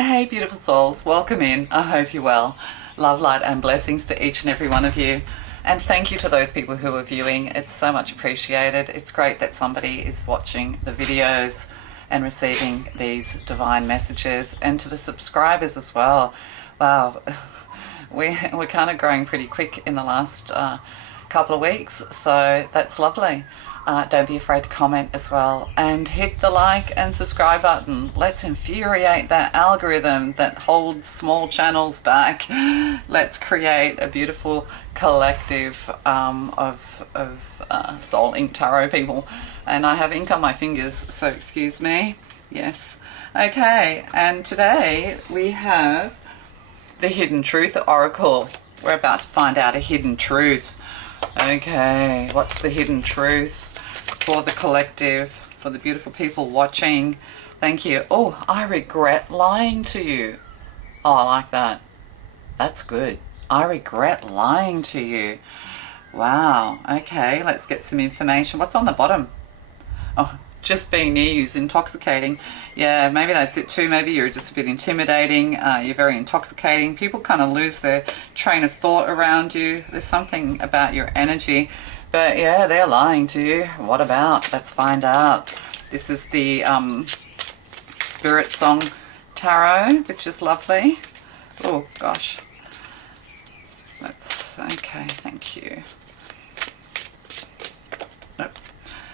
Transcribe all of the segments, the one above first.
Hey beautiful souls, welcome in. I hope you're well. Love, light and blessings to each and every one of you. And thank you to those people who are viewing. It's so much appreciated. It's great that somebody is watching the videos and receiving these divine messages. And to the subscribers as well. Wow, we're kind of growing pretty quick in the last couple of weeks, so that's lovely. Don't be afraid to comment as well, and hit the like and subscribe button. Let's infuriate that algorithm that holds small channels back. Let's create a beautiful collective of Soul Ink Tarot people. And I have ink on my fingers, so excuse me. Yes. Okay, and today we have the Hidden Truth Oracle. We're about to find out a hidden truth. Okay, what's the hidden truth for the collective, for the beautiful people watching? Thank you. Oh, I regret lying to you. Oh, I like that. That's good. I regret lying to you. Wow. Okay, let's get some information. What's on the bottom? Oh, just being near you is intoxicating. Yeah, maybe that's it too. Maybe you're just a bit intimidating. You're very intoxicating. People kind of lose their train of thought around you. There's something about your energy. But yeah, they're lying to you. What about? Let's find out. This is the Spirit Song Tarot, which is lovely. Oh gosh. That's okay, thank you. Nope.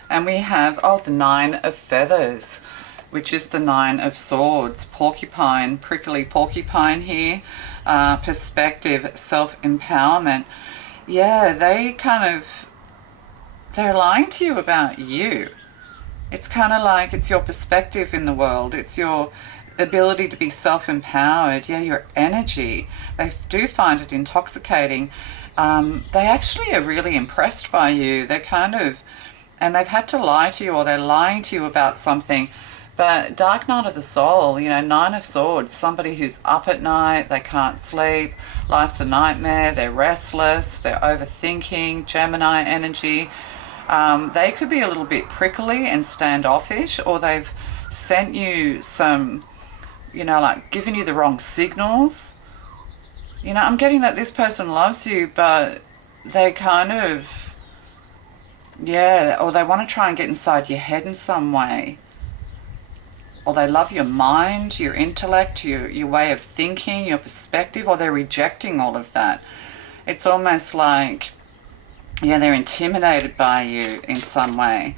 And we have, the Nine of Feathers, which is the Nine of Swords. Porcupine, prickly porcupine here. Perspective, self-empowerment. Yeah, they're lying to you about you. It's kind of like it's your perspective in the world. It's your ability to be self-empowered. Yeah, your energy. They do find it intoxicating. They actually are really impressed by you. And they've had to lie to you, or they're lying to you about something. But Dark Night of the Soul, Nine of Swords, somebody who's up at night, they can't sleep, life's a nightmare, they're restless, they're overthinking, Gemini energy. They could be a little bit prickly and standoffish, or they've sent you some, like given you the wrong signals. I'm getting that this person loves you, but they kind of, or they want to try and get inside your head in some way. Or they love your mind, your intellect, your way of thinking, your perspective, or they're rejecting all of that. It's almost like, they're intimidated by you in some way.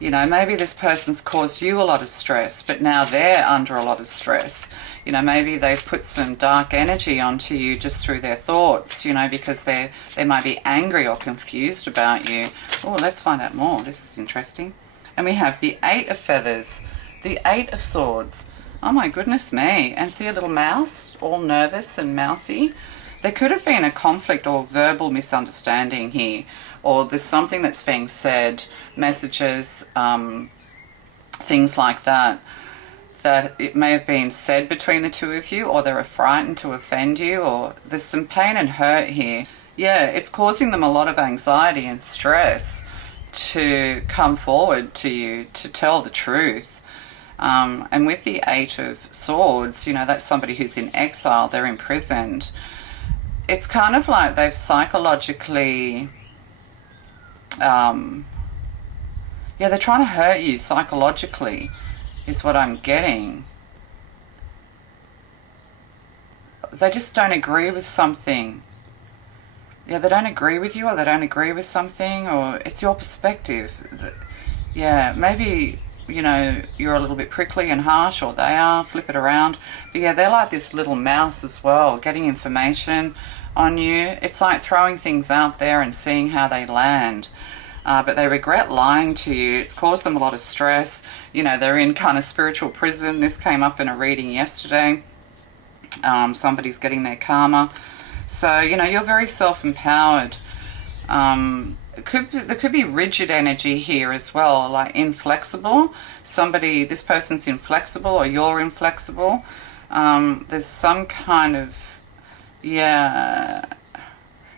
Maybe this person's caused you a lot of stress, but now they're under a lot of stress. Maybe they've put some dark energy onto you just through their thoughts, because they might be angry or confused about you. Oh, let's find out more. This is interesting. And we have the Eight of Feathers, the Eight of Swords. Oh my goodness me. And see a little mouse, all nervous and mousy. There could have been a conflict or verbal misunderstanding here, or there's something that's being said, messages, things like that it may have been said between the two of you, or they're frightened to offend you, or there's some pain and hurt here. Yeah, it's causing them a lot of anxiety and stress to come forward to you to tell the truth. And with the Eight of Swords, that's somebody who's in exile, they're imprisoned. It's kind of like they've psychologically, they're trying to hurt you psychologically, is what I'm getting. They just don't agree with something. Yeah, they don't agree with you, or they don't agree with something, or it's your perspective. Yeah, maybe, you're a little bit prickly and harsh, or they are, flip it around. But yeah, they're like this little mouse as well, getting information on you. It's like throwing things out there and seeing how they land. But they regret lying to you. It's caused them a lot of stress. They're in kind of spiritual prison. This came up in a reading yesterday. Somebody's getting their karma. So, you're very self-empowered. There could be rigid energy here as well, like inflexible. This person's inflexible, or you're inflexible. There's some kind of,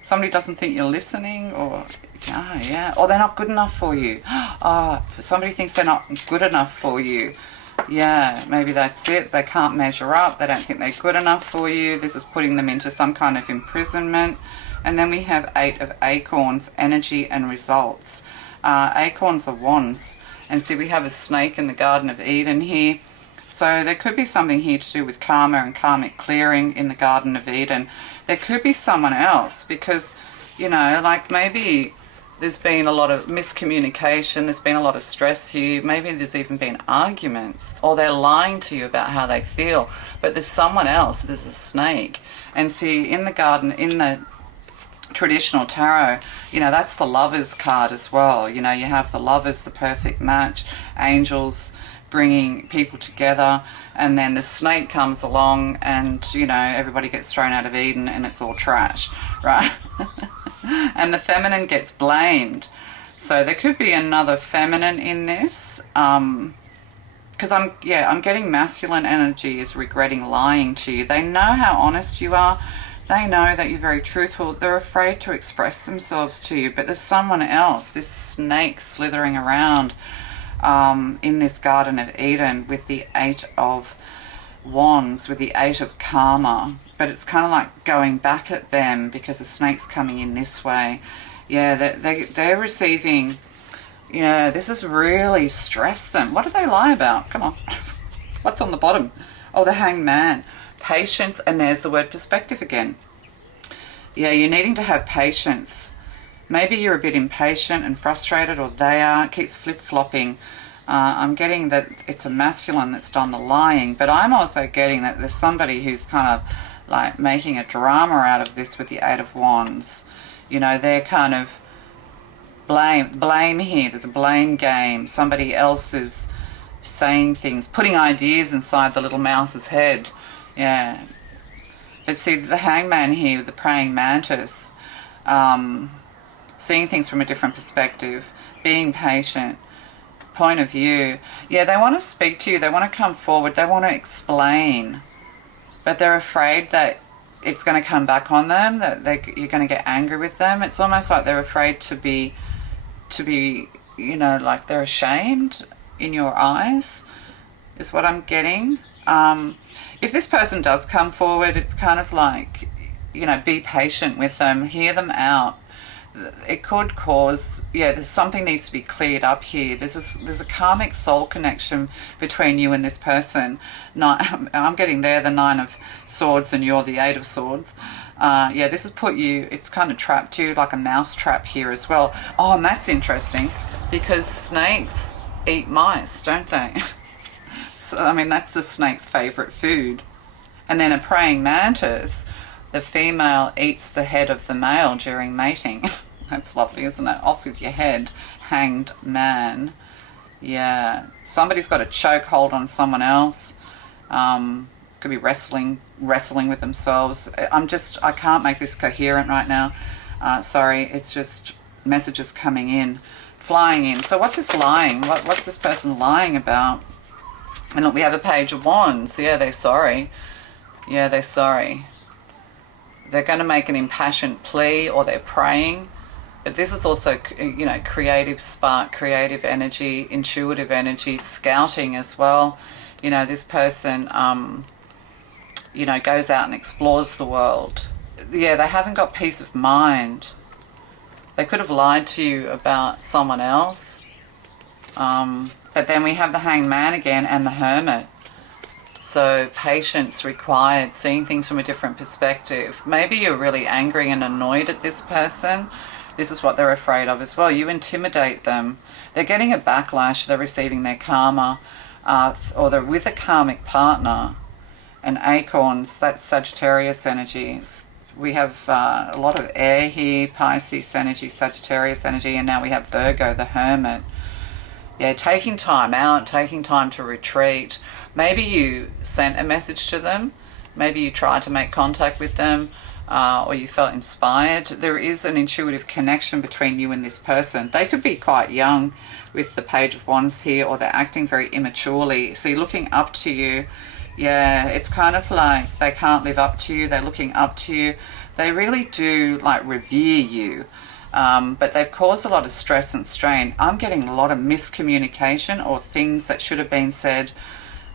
somebody doesn't think you're listening, or or they're not good enough for you. Somebody thinks they're not good enough for you. Yeah, maybe that's it. They can't measure up. They don't think they're good enough for you. This is putting them into some kind of imprisonment. And then we have 8 of acorns, energy and results. Acorns are wands. And see, we have a snake in the Garden of Eden here. So there could be something here to do with karma and karmic clearing in the Garden of Eden. There could be someone else because, you know, like maybe there's been a lot of miscommunication, there's been a lot of stress here, maybe there's even been arguments, or they're lying to you about how they feel, but there's someone else, there's a snake. And see, in the garden, in the traditional tarot, you know, that's the Lovers card as well. You know, you have the Lovers, the perfect match, angels bringing people together, and then the snake comes along and, you know, everybody gets thrown out of Eden and it's all trash, right? And the feminine gets blamed. So there could be another feminine in this, because I'm getting masculine energy is regretting lying to you. They know how honest you are. They know that you're very truthful. They're afraid to express themselves to you, but there's someone else, this snake slithering around in this Garden of Eden with the 8 of Wands, with the 8 of karma. But it's kind of like going back at them because the snake's coming in this way. Yeah, they're receiving, you know, this has really stressed them. What do they lie about? Come on. What's on the bottom? Oh, the Hanged Man. Patience, and there's the word perspective again. Yeah, you're needing to have patience. Maybe you're a bit impatient and frustrated, or they are. It keeps flip-flopping. I'm getting that it's a masculine that's done the lying, but I'm also getting that there's somebody who's kind of like making a drama out of this with the 8 of Wands. You know, they're kind of blame here. There's a blame game. Somebody else is saying things, putting ideas inside the little mouse's head. Yeah. But see, the Hangman here, the praying mantis, seeing things from a different perspective, being patient, point of view. Yeah, they want to speak to you. They want to come forward. They want to explain. But they're afraid that it's going to come back on them, that you're going to get angry with them. It's almost like they're afraid to be, you know, like they're ashamed in your eyes, is what I'm getting. If this person does come forward, it's kind of like, you know, be patient with them, hear them out. It could cause, yeah, there's something needs to be cleared up here. There's a karmic soul connection between you and this person. I'm getting there, the 9 of Swords, and you're the 8 of Swords. Yeah, this has put you, it's kind of trapped you like a mouse trap here as well. Oh, and that's interesting because snakes eat mice, don't they? So, I mean, that's the snake's favorite food. And then a praying mantis, the female eats the head of the male during mating. That's lovely, isn't it? Off with your head. Hanged man. Yeah. Somebody's got a chokehold on someone else. Could be wrestling with themselves. I can't make this coherent right now. Sorry, it's just messages coming in, flying in. So what's this lying? What's this person lying about? And look, we have a Page of Wands. Yeah, they're sorry. Yeah, they're sorry. They're going to make an impassioned plea, or they're praying. But this is also, you know, creative spark, creative energy, intuitive energy, scouting as well. You know, this person, you know, goes out and explores the world. Yeah, they haven't got peace of mind. They could have lied to you about someone else. But then we have the Hanged Man again and the Hermit. So patience required, seeing things from a different perspective. Maybe you're really angry and annoyed at this person. This is what they're afraid of as well. You intimidate them. They're getting a backlash. They're receiving their karma. Or they're with a karmic partner. And acorns, that's Sagittarius energy. We have a lot of air here, Pisces energy, Sagittarius energy, and now we have Virgo, the Hermit. Yeah, taking time out, taking time to retreat. Maybe you sent a message to them. Maybe you tried to make contact with them, or you felt inspired. There is an intuitive connection between you and this person. They could be quite young with the Page of Wands here, or they're acting very immaturely. So you're looking up to you. Yeah, it's kind of like they can't live up to you. They're looking up to you. They really do like revere you. But they've caused a lot of stress and strain. I'm getting a lot of miscommunication or things that should have been said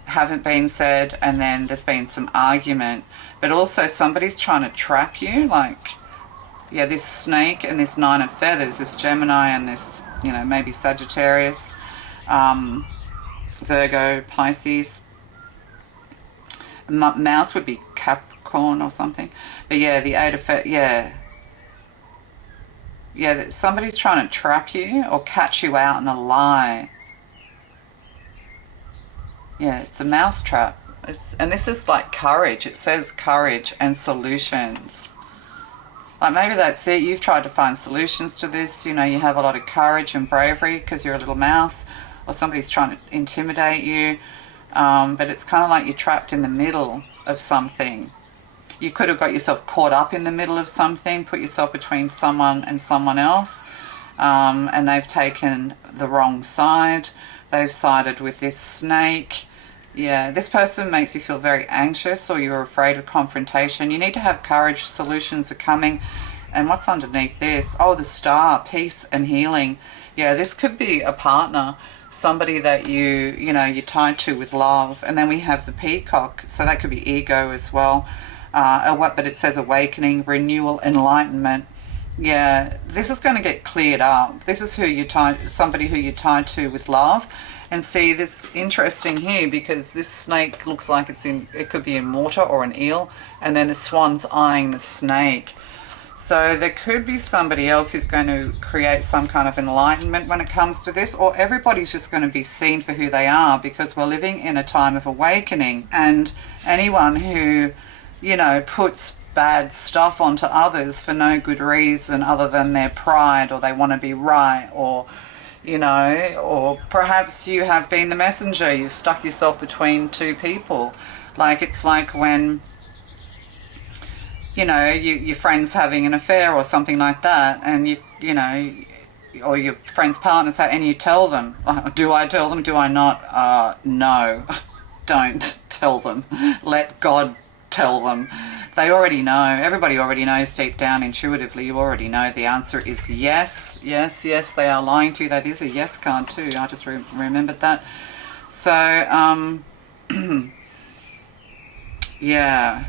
haven't been said, and then there's been some argument. But also somebody's trying to trap you, like, yeah, this snake and this 9 of feathers, this Gemini and this, you know, maybe Sagittarius, Virgo, Pisces. Mouse would be Capricorn or something. But yeah, the 8 of feathers, yeah. Yeah, somebody's trying to trap you or catch you out in a lie. Yeah, it's a mouse trap. And this is like courage. It says courage and solutions. Like maybe that's it. You've tried to find solutions to this. You know, you have a lot of courage and bravery because you're a little mouse, or somebody's trying to intimidate you. But it's kind of like you're trapped in the middle of something. You could have got yourself caught up in the middle of something, put yourself between someone and someone else, and they've taken the wrong side. They've sided with this snake. Yeah, this person makes you feel very anxious, or you're afraid of confrontation. You need to have courage. Solutions are coming. And what's underneath this? Oh, the star, peace and healing. Yeah, this could be a partner, somebody that you know, you're tied to with love. And then we have the peacock, so that could be ego as well. But it says awakening, renewal, enlightenment. Yeah, this is going to get cleared up. This is who you somebody who you're tied to with love. And see, this interesting here, because this snake looks like it could be in water or an eel, and then the swan's eyeing the snake. So there could be somebody else who's going to create some kind of enlightenment when it comes to this, or everybody's just going to be seen for who they are, because we're living in a time of awakening. And anyone who, you know, puts bad stuff onto others for no good reason other than their pride, or they want to be right, or, you know, or perhaps you have been the messenger. You've stuck yourself between two people. Like, it's like when, you know, your friend's having an affair or something like that, and you know, or your friend's partner's and you tell them. Do I tell them? Do I not? No, don't tell them. Let God tell them. They already know. Everybody already knows deep down, intuitively. You already know the answer is yes. Yes, yes, they are lying to you. That is a yes card too. I just remembered that. So, yeah.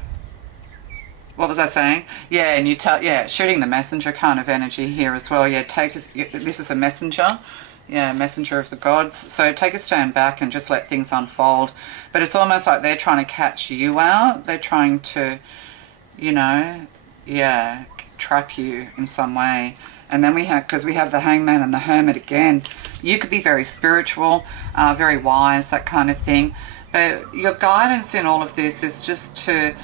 What was I saying? Yeah, and shooting the messenger kind of energy here as well. Yeah, this is a messenger. Yeah, messenger of the gods. So take a stand back and just let things unfold. But it's almost like they're trying to catch you out. They're trying to, you know, yeah, trap you in some way. And then because we have the hangman and the hermit again. You could be very spiritual, very wise, that kind of thing. But your guidance in all of this is just to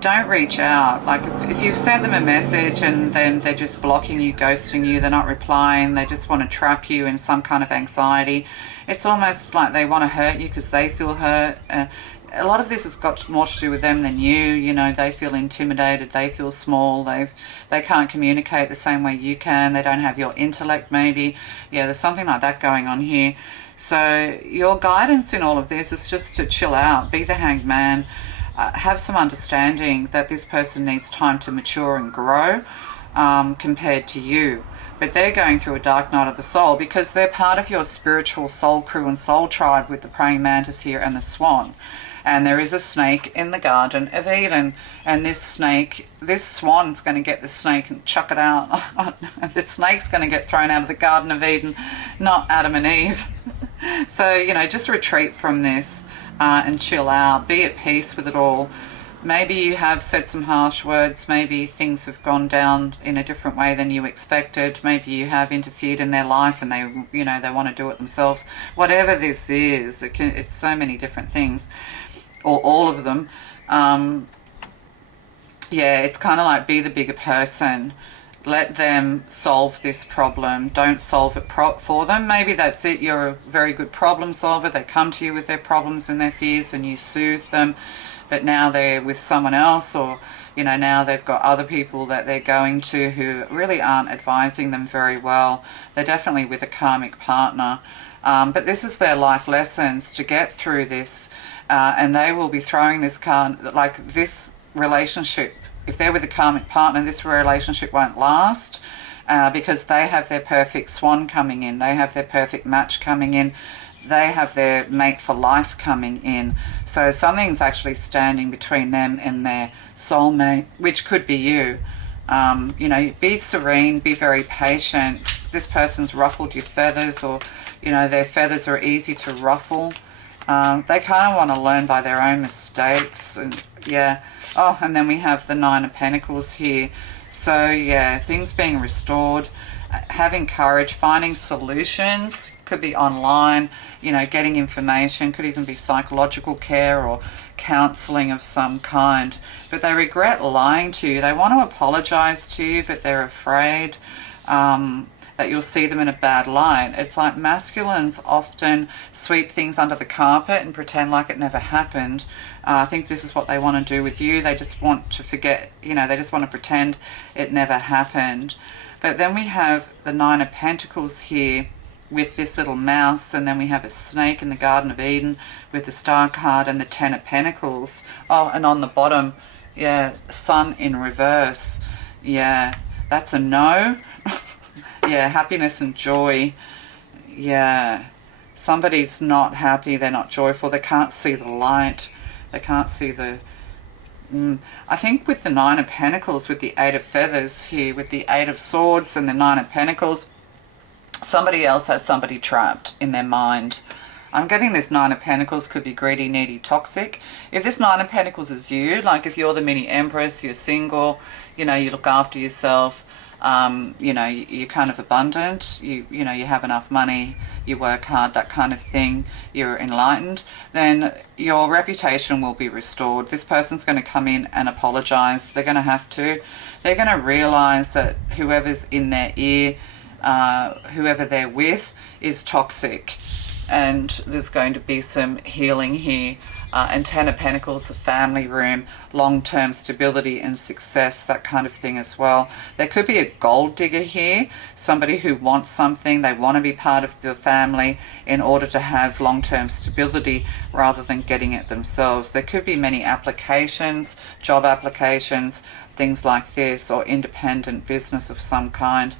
don't reach out. Like if you've sent them a message and then they're just blocking you, ghosting you, they're not replying, they just want to trap you in some kind of anxiety. It's almost like they want to hurt you because they feel hurt. A lot of this has got more to do with them than you. You know, they feel intimidated, they feel small, they can't communicate the same way you can, they don't have your intellect maybe. Yeah, there's something like that going on here. So your guidance in all of this is just to chill out, be the hanged man. Have some understanding that this person needs time to mature and grow compared to you. But they're going through a dark night of the soul because they're part of your spiritual soul crew and soul tribe with the praying mantis here and the swan. And there is a snake in the Garden of Eden. And this swan's going to get the snake and chuck it out. The snake's going to get thrown out of the Garden of Eden, not Adam and Eve. So, you know, just retreat from this. And chill out, be at peace with it all. Maybe you have said some harsh words, maybe things have gone down in a different way than you expected, maybe you have interfered in their life and they want to do it themselves. Whatever this is, it's so many different things, or all of them. Yeah, it's kind of like be the bigger person. Let them solve this problem. Don't solve it for them. Maybe that's it. You're a very good problem solver. They come to you with their problems and their fears and you soothe them. But now they're with someone else, or, you know, now they've got other people that they're going to who really aren't advising them very well. They're definitely with a karmic partner. But this is their life lessons to get through this. And they will be throwing this card, like this relationship. If they're with a karmic partner, this relationship won't last because they have their perfect swan coming in. They have their perfect match coming in. they have their mate for life coming in. So something's actually standing between them and their soulmate, which could be you. You know, be serene, be very patient. This person's ruffled your feathers, or, you know, their feathers are easy to ruffle. They kind of want to learn by their own mistakes. And yeah. Oh, and then we have the Nine of Pentacles here. So yeah, things being restored, having courage, finding solutions. Could be online, you know, getting information. Could even be psychological care or counseling of some kind. But they regret lying to you. They want to apologize to you, but they're afraid that you'll see them in a bad light. It's like masculines often sweep things under the carpet and pretend like it never happened. I think this is what they want to do with you. They just want to forget, you know, they just want to pretend it never happened. But then we have the Nine of Pentacles here with this little mouse, and then we have a snake in the Garden of Eden with the Star card and the Ten of Pentacles. Oh, and on the bottom, yeah, Sun in reverse. Yeah, that's a no. Yeah, happiness and joy. Yeah, somebody's not happy, they're not joyful, they can't see the light, they can't see the... I think with the Nine of Pentacles, with the Eight of Feathers here, with the Eight of Swords and the Nine of Pentacles, somebody else has somebody trapped in their mind. I'm getting this Nine of Pentacles could be greedy, needy, toxic. If this Nine of Pentacles is you, like if you're the mini Empress, you're single, you know, you look after yourself, you know, you're kind of abundant, you know, you have enough money, you work hard, that kind of thing, you're enlightened, then your reputation will be restored. This person's going to come in and apologize. They're going to have to. They're going to realize that whoever's in their ear, whoever they're with, is toxic. And there's going to be some healing here. And Ten of Pentacles, the family room, long-term stability and success, that kind of thing as well. There could be a gold digger here, somebody who wants something, they want to be part of the family in order to have long-term stability rather than getting it themselves. There could be many applications, job applications, things like this, or independent business of some kind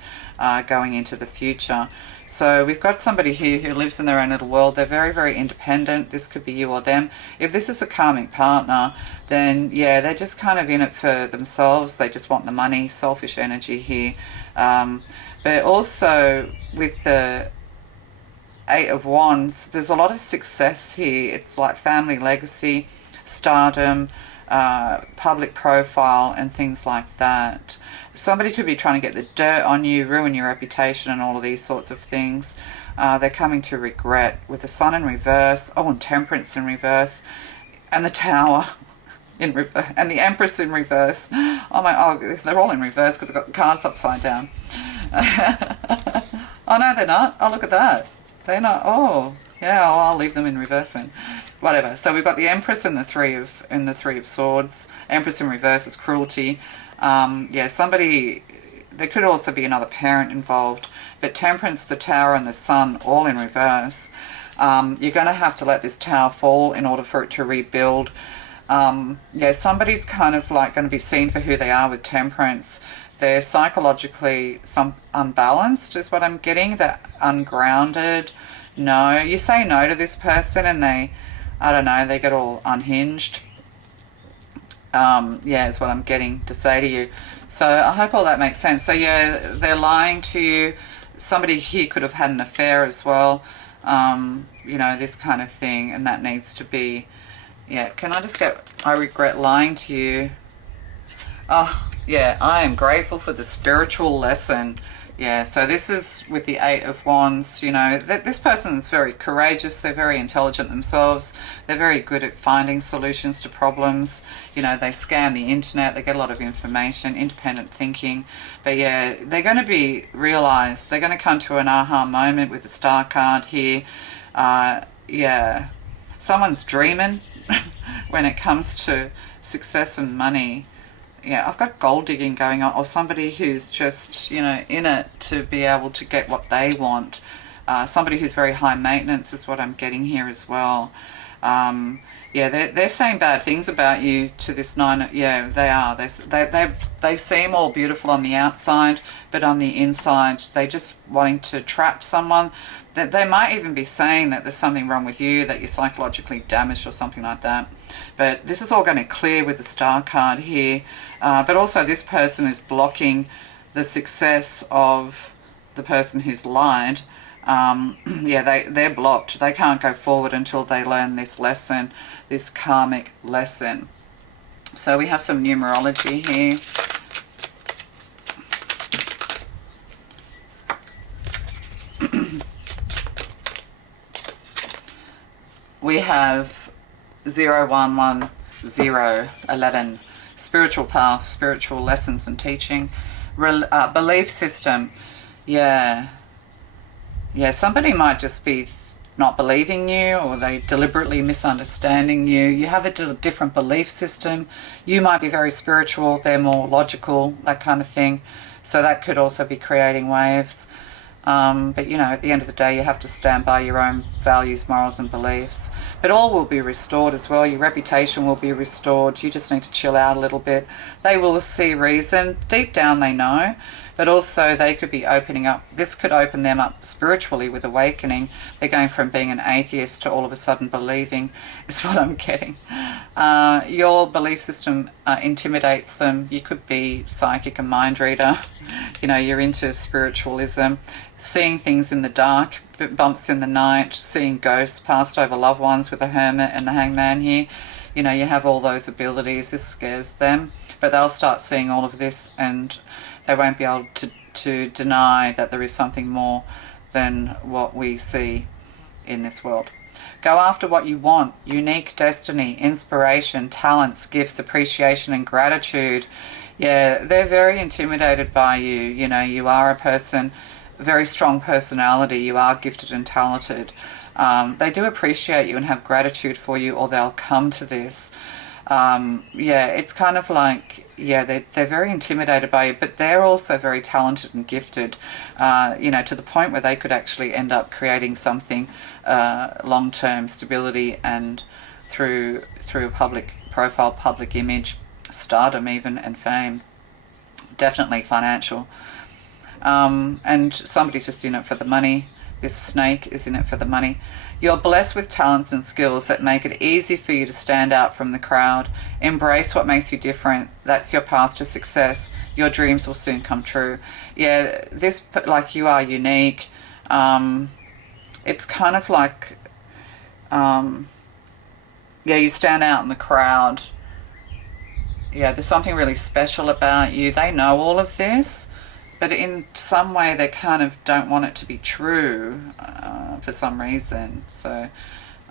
going into the future. So we've got somebody here who lives in their own little world. They're very, very independent. This could be you or them. If this is a karmic partner, then yeah, they're just kind of in it for themselves. They just want the money, selfish energy here. But also with the Eight of Wands, there's a lot of success here. It's like family legacy, stardom, public profile and things like that. Somebody could be trying to get the dirt on you, ruin your reputation and all of these sorts of things. They're coming to regret with the Sun in reverse, oh, and Temperance in reverse, and the Tower in reverse, and the Empress in reverse. Oh, they're all in reverse because I've got the cards upside down. Oh no, they're not. Oh, look at that. They're not. Oh, yeah, I'll leave them in reverse then. Whatever. So we've got the Empress and the Three of Swords. Empress in reverse is cruelty. Yeah, somebody, there could also be another parent involved, but Temperance, the Tower and the Sun all in reverse. You're going to have to let this tower fall in order for it to rebuild. Yeah, somebody's kind of like going to be seen for who they are with Temperance. They're psychologically unbalanced is what I'm getting. They're ungrounded. No, you say no to this person and they, I don't know, they get all unhinged. Yeah, is what I'm getting to say to you. So I hope all that makes sense. So yeah, they're lying to you. Somebody here could have had an affair as well. You know, this kind of thing, and that needs to be, yeah. Can I just get, I regret lying to you. Oh, yeah, I am grateful for the spiritual lesson. Yeah, so this is with the Eight of Wands, you know, this person is very courageous, they're very intelligent themselves, they're very good at finding solutions to problems, you know, they scan the internet, they get a lot of information, independent thinking, but yeah, they're going to be realized, they're going to come to an aha moment with the Star card here. Yeah, someone's dreaming when it comes to success and money. Yeah, I've got gold digging going on, or somebody who's just, you know, in it to be able to get what they want. Somebody who's very high maintenance is what I'm getting here as well. Yeah, they're saying bad things about you to this nine. Yeah, they are. They seem all beautiful on the outside, but on the inside, they just wanting to trap someone. They might even be saying that there's something wrong with you, that you're psychologically damaged or something like that. But this is all going to clear with the Star card here. But also this person is blocking the success of the person who's lied. Yeah, they're blocked. They can't go forward until they learn this lesson, this karmic lesson. So we have some numerology here. We have 011011, spiritual path, spiritual lessons and teaching, belief system. Yeah, somebody might just be not believing you, or they deliberately misunderstanding you. You have a different belief system. You might be very spiritual, they're more logical, that kind of thing. So that could also be creating waves. But you know, at the end of the day, you have to stand by your own values, morals and beliefs. But all will be restored as well. Your reputation will be restored. You just need to chill out a little bit. They will see reason. Deep down they know. But also they could be opening up. This could open them up spiritually with awakening. They're going from being an atheist to all of a sudden believing, is what I'm getting. Your belief system intimidates them. You could be psychic, a mind reader. You know, you're into spiritualism. Seeing things in the dark, bumps in the night, seeing ghosts, passed over loved ones with the Hermit and the Hangman here. You know, you have all those abilities. This scares them. But they'll start seeing all of this, and they won't be able to deny that there is something more than what we see in this world. Go after what you want. Unique destiny, inspiration, talents, gifts, appreciation and gratitude. Yeah, they're very intimidated by you. You know, you are a person, very strong personality. You are gifted and talented. They do appreciate you and have gratitude for you, or they'll come to this. Yeah, it's kind of like, yeah, they're very intimidated by you, but they're also very talented and gifted, you know, to the point where they could actually end up creating something, long-term stability, and through a public profile, public image, stardom even, and fame. Definitely financial. And somebody's just in it for the money. This snake is in it for the money. You're blessed with talents and skills that make it easy for you to stand out from the crowd. Embrace what makes you different. That's your path to success. Your dreams will soon come true. Yeah, this, like, you are unique. It's kind of like, yeah, you stand out in the crowd. Yeah, there's something really special about you. They know all of this, but in some way they kind of don't want it to be true for some reason. So,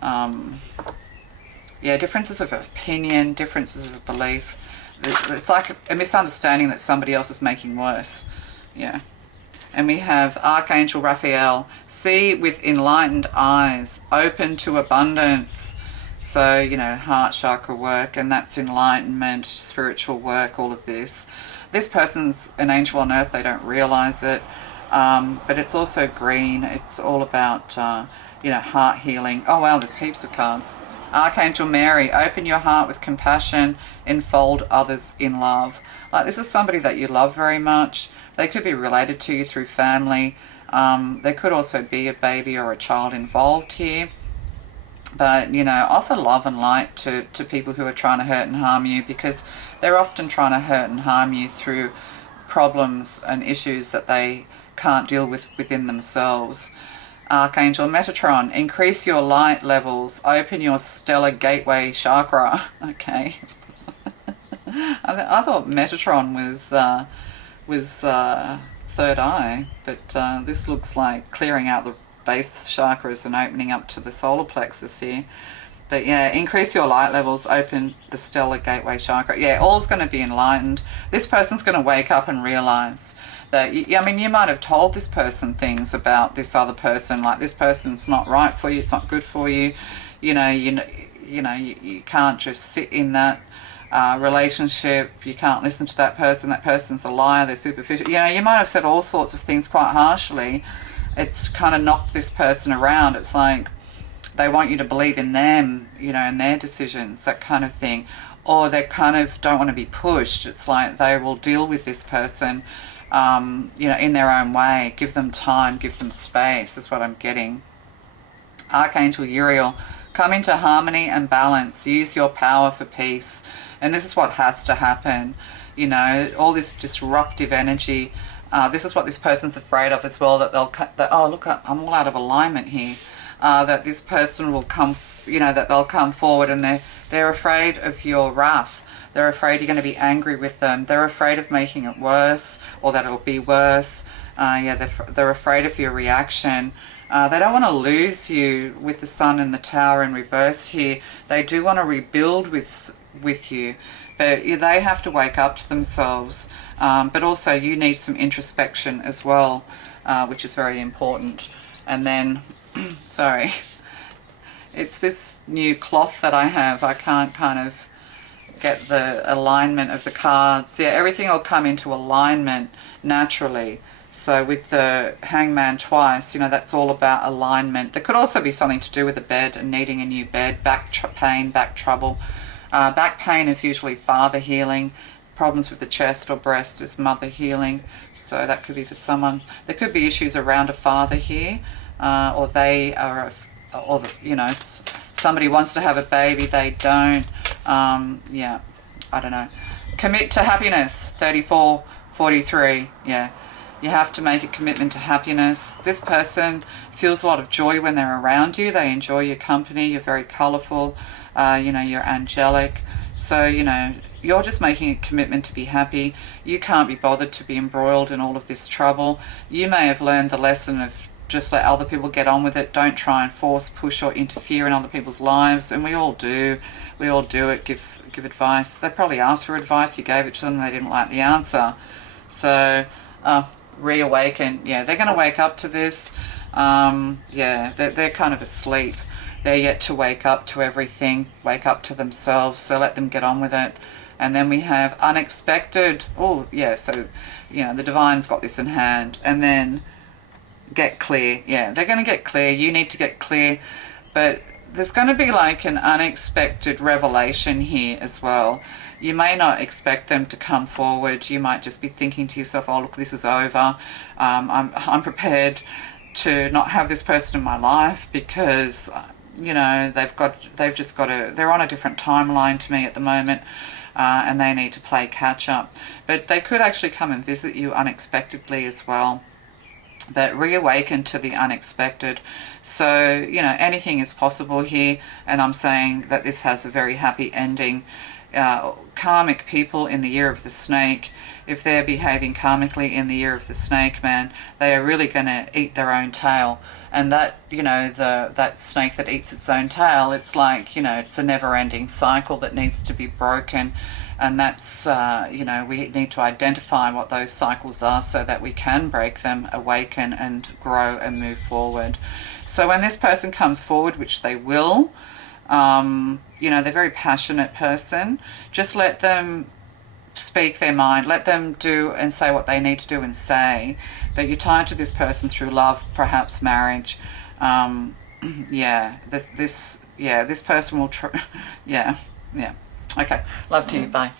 yeah, differences of opinion, differences of belief. It's like a misunderstanding that somebody else is making worse. Yeah. And we have Archangel Raphael. See with enlightened eyes, open to abundance. So, you know, heart chakra work, and that's enlightenment, spiritual work, all of this. This person's an angel on earth, they don't realize it. But it's also green. It's all about, you know, heart healing. Oh, wow, there's heaps of cards. Archangel Mary, open your heart with compassion, enfold others in love. Like, this is somebody that you love very much. They could be related to you through family. There could also be a baby or a child involved here. But, you know, offer love and light to people who are trying to hurt and harm you, because they're often trying to hurt and harm you through problems and issues that they can't deal with within themselves. Archangel Metatron, increase your light levels, open your stellar gateway chakra. Okay. I thought Metatron was third eye, but this looks like clearing out the base chakras and opening up to the solar plexus here. But yeah, increase your light levels, open the stellar gateway chakra. Yeah, all's going to be enlightened. This person's going to wake up and realize that, I mean, you might have told this person things about this other person, like this person's not right for you, it's not good for you. You can't just sit in that relationship. You can't listen to that person's a liar, they're superficial. You know, you might have said all sorts of things quite harshly. It's kind of knocked this person around. It's like they want you to believe in them, you know, and their decisions, that kind of thing. Or they kind of don't want to be pushed. It's like they will deal with this person you know, in their own way. Give them time, give them space, is what I'm getting. Archangel Uriel, come into harmony and balance. Use your power for peace. And this is what has to happen. You know, all this disruptive energy. This is what this person's afraid of as well, that oh, look, I'm all out of alignment here. That this person will come, you know, that they'll come forward and they're afraid of your wrath. They're afraid you're going to be angry with them. They're afraid of making it worse, or that it'll be worse. Yeah, they're afraid of your reaction. They don't want to lose you with the Sun and the Tower in reverse here. They do want to rebuild with you, but they have to wake up to themselves. But also you need some introspection as well, which is very important. And then, sorry, it's this new cloth that I have. I can't kind of get the alignment of the cards. Yeah, everything will come into alignment naturally. So with the Hangman twice, you know, that's all about alignment. There could also be something to do with the bed and needing a new bed, back pain, back trouble. Back pain is usually father healing. Problems with the chest or breast is mother healing. So that could be for someone. There could be issues around a father here, or they are, or you know, somebody wants to have a baby, they don't. Yeah, I don't know. Commit to happiness, 3443. Yeah, you have to make a commitment to happiness. This person feels a lot of joy when they're around you. They enjoy your company. You're very colorful. You know, you're angelic. So, you know, you're just making a commitment to be happy. You can't be bothered to be embroiled in all of this trouble. You may have learned the lesson of just let other people get on with it. Don't try and force, push, or interfere in other people's lives. And we all do. We all do it. Give advice. They probably asked for advice. You gave it to them. They didn't like the answer. So reawaken. Yeah, they're going to wake up to this. Yeah, they're kind of asleep. They're yet to wake up to everything. Wake up to themselves. So let them get on with it. And then we have unexpected. Oh, yeah. So, you know, the divine's got this in hand. And then get clear. Yeah, they're going to get clear. You need to get clear. But there's going to be like an unexpected revelation here as well. You may not expect them to come forward. You might just be thinking to yourself, oh, look, this is over. I'm prepared to not have this person in my life because, you know, they're on a different timeline to me at the moment. And they need to play catch up. But they could actually come and visit you unexpectedly as well. But reawaken to the unexpected. So, you know, anything is possible here. And I'm saying that this has a very happy ending. Karmic people in the year of the snake, if they're behaving karmically in the year of the snake, man, they are really going to eat their own tail. And that, you know, that snake that eats its own tail, it's like, you know, it's a never-ending cycle that needs to be broken. And that's, you know, we need to identify what those cycles are so that we can break them, awaken and grow and move forward. So when this person comes forward, which they will, you know, they're a very passionate person, just let them speak their mind, let them do and say what they need to do and say. But you're tied to this person through love, perhaps marriage. Yeah, this person will yeah. Okay, love to you, bye.